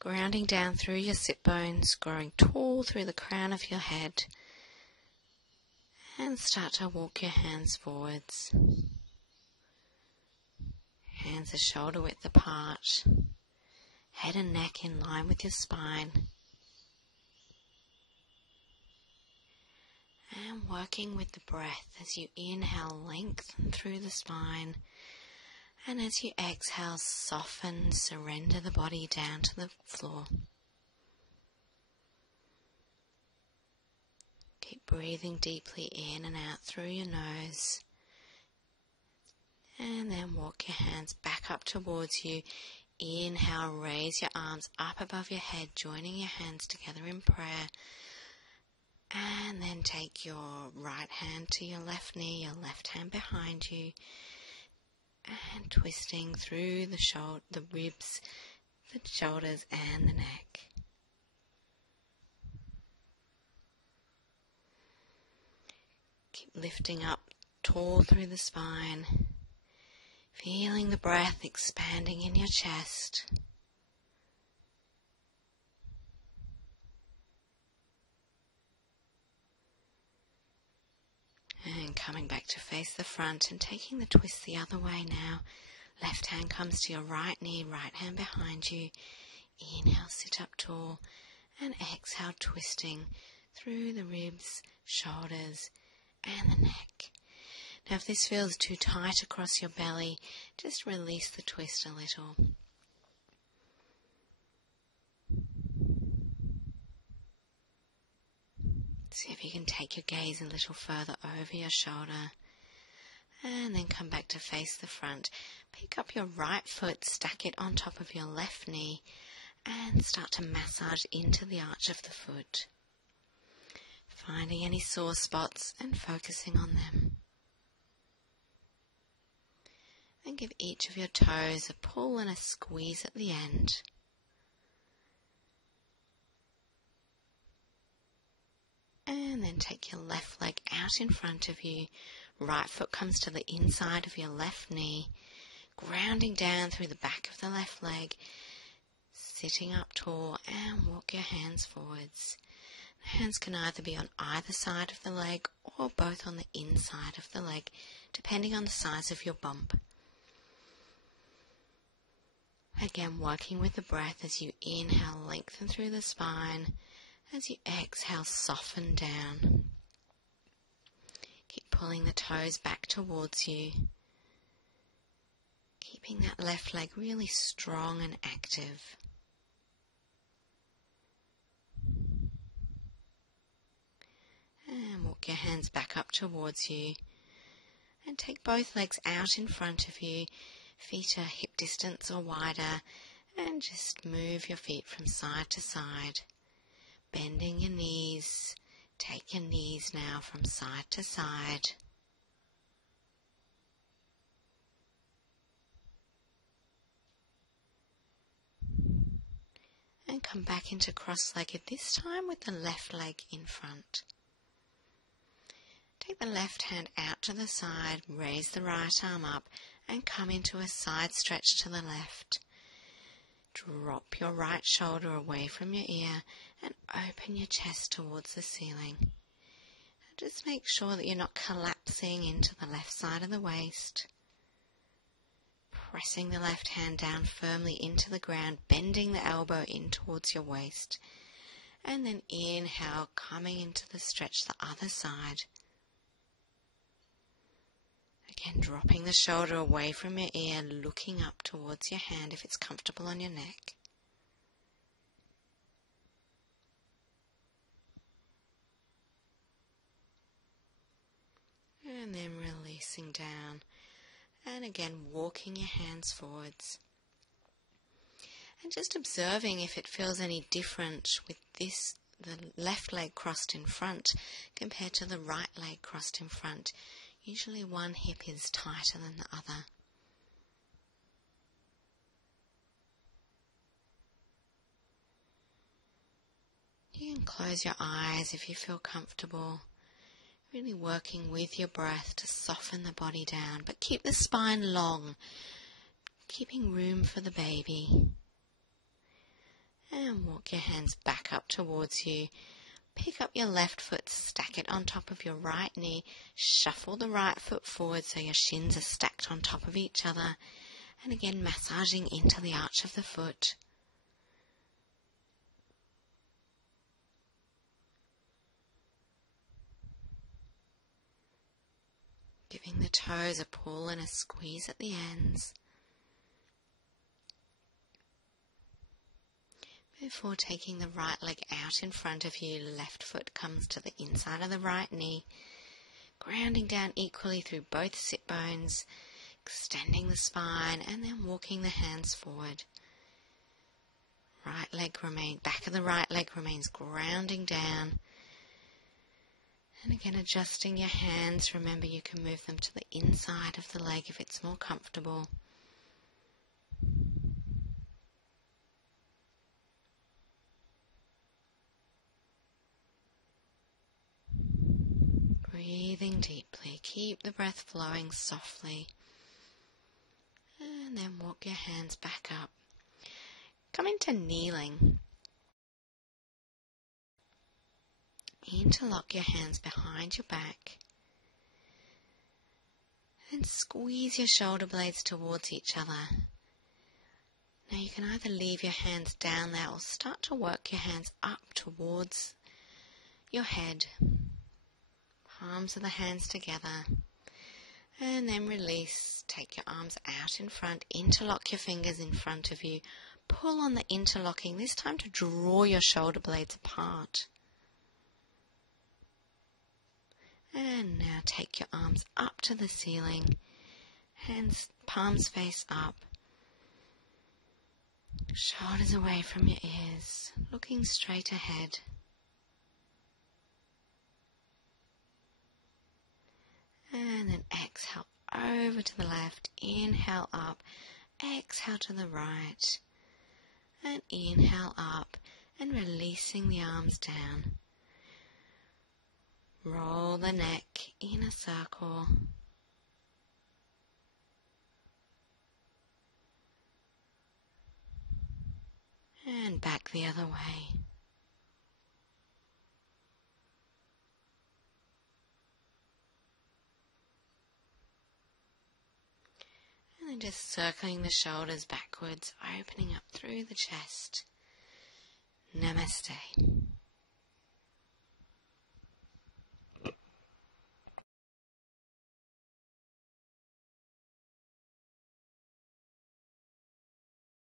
Grounding down through your sit bones, growing tall through the crown of your head. And start to walk your hands forwards. Hands are shoulder width apart. Head and neck in line with your spine. And working with the breath as you inhale, lengthen through the spine. And as you exhale, soften, surrender the body down to the floor. Keep breathing deeply in and out through your nose. And then walk your hands back up towards you. Inhale, raise your arms up above your head, joining your hands together in prayer. And then take your right hand to your left knee, your left hand behind you. And twisting through the ribs, the shoulders and the neck. Keep lifting up tall through the spine. Feeling the breath expanding in your chest. And coming back to face the front and taking the twist the other way now. Left hand comes to your right knee, right hand behind you. Inhale, sit up tall. And exhale, twisting through the ribs, shoulders and the neck. Now if this feels too tight across your belly, just release the twist a little. See if you can take your gaze a little further over your shoulder. And then come back to face the front. Pick up your right foot, stack it on top of your left knee, and start to massage into the arch of the foot. Finding any sore spots and focusing on them. And give each of your toes a pull and a squeeze at the end. And then take your left leg out in front of you. Right foot comes to the inside of your left knee. Grounding down through the back of the left leg. Sitting up tall and walk your hands forwards. Hands can either be on either side of the leg or both on the inside of the leg, depending on the size of your bump. Again, working with the breath as you inhale, lengthen through the spine. As you exhale, soften down. Keep pulling the toes back towards you. Keeping that left leg really strong and active. And walk your hands back up towards you. And take both legs out in front of you. Feet are hip distance or wider. And just move your feet from side to side. Bending your knees. Take your knees now from side to side. And come back into cross-legged, this time with the left leg in front. Take the left hand out to the side, raise the right arm up and come into a side stretch to the left. Drop your right shoulder away from your ear and open your chest towards the ceiling. And just make sure that you're not collapsing into the left side of the waist. Pressing the left hand down firmly into the ground, bending the elbow in towards your waist. And then inhale, coming into the stretch the other side. Again, dropping the shoulder away from your ear, looking up towards your hand if it's comfortable on your neck. And then releasing down. And again, walking your hands forwards. And just observing if it feels any different with this, the left leg crossed in front compared to the right leg crossed in front. Usually one hip is tighter than the other. You can close your eyes if you feel comfortable. Really working with your breath to soften the body down, but keep the spine long, keeping room for the baby. And walk your hands back up towards you. Pick up your left foot, stack it on top of your right knee. Shuffle the right foot forward so your shins are stacked on top of each other. And again, massaging into the arch of the foot. Giving the toes a pull and a squeeze at the ends. Before taking the right leg out in front of you, left foot comes to the inside of the right knee, grounding down equally through both sit bones, extending the spine, and then walking the hands forward. Back of the right leg remains grounding down. And again, adjusting your hands. Remember, you can move them to the inside of the leg if it's more comfortable. Breathing deeply. Keep the breath flowing softly. And then walk your hands back up. Come into kneeling. Interlock your hands behind your back. And squeeze your shoulder blades towards each other. Now you can either leave your hands down there or start to work your hands up towards your head. Palms of the hands together. And then release. Take your arms out in front. Interlock your fingers in front of you. Pull on the interlocking, this time to draw your shoulder blades apart. And now take your arms up to the ceiling. Hands, palms face up. Shoulders away from your ears, looking straight ahead. And then exhale over to the left. Inhale up. Exhale to the right. And inhale up and releasing the arms down. Roll the neck in a circle. And back the other way. And then just circling the shoulders backwards, opening up through the chest. Namaste.